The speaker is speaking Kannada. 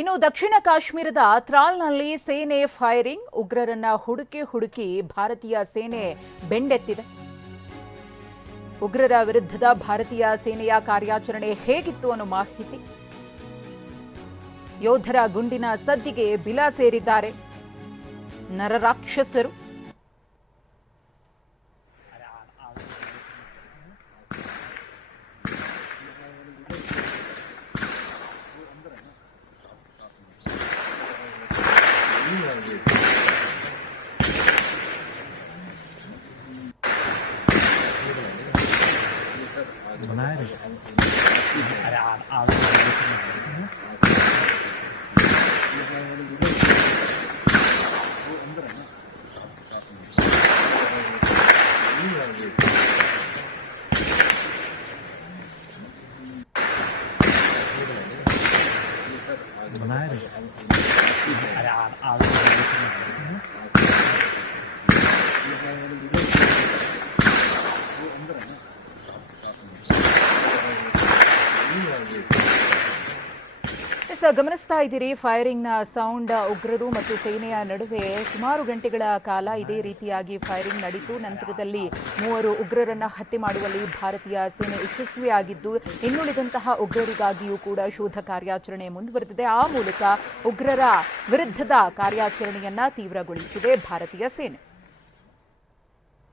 ಇನ್ನು ದಕ್ಷಿಣ ಕಾಶ್ಮೀರದ ತ್ರಾಲ್ನಲ್ಲಿ ಸೇನೆ ಫೈರಿಂಗ್, ಉಗ್ರರನ್ನ ಹುಡುಕಿ ಹುಡುಕಿ ಭಾರತೀಯ ಸೇನೆ ಬೆಂಡೆತ್ತಿದೆ. ಉಗ್ರರ ವಿರುದ್ಧದ ಭಾರತೀಯ ಸೇನೆಯ ಕಾರ್ಯಾಚರಣೆ ಹೇಗಿತ್ತು ಅನ್ನೋ ಮಾಹಿತಿ. ಯೋಧರ ಗುಂಡಿನ ಸದ್ದಿಗೆ ಬಿಲ ಸೇರಿದ್ದಾರೆ. ನರರಾಕ್ಷಸರು. Nice. Nerede? ಎಸ್ ಗಮನಿಸ್ತಾ ಇದ್ದೀರಿ ಫೈರಿಂಗ್ನ ಸೌಂಡ್ ಉಗ್ರರು ಮತ್ತು ಸೇನೆಯ ನಡುವೆ ಸುಮಾರು ಗಂಟೆಗಳ ಕಾಲ ಇದೇ ರೀತಿಯಾಗಿ ಫೈರಿಂಗ್ ನಡೀತು. ನಂತರದಲ್ಲಿ ಮೂವರು ಉಗ್ರರನ್ನು ಹತ್ಯೆ ಮಾಡುವಲ್ಲಿ ಭಾರತೀಯ ಸೇನೆ ಯಶಸ್ವಿಯಾಗಿದ್ದು, ಇನ್ನುಳಿದಂತಹ ಉಗ್ರರಿಗಾಗಿಯೂ ಕೂಡ ಶೋಧ ಕಾರ್ಯಾಚರಣೆ ಮುಂದುವರೆದಿದೆ. ಆ ಮೂಲಕ ಉಗ್ರರ ವಿರುದ್ಧದ ಕಾರ್ಯಾಚರಣೆಯನ್ನ ತೀವ್ರಗೊಳಿಸಿದೆ ಭಾರತೀಯ ಸೇನೆ.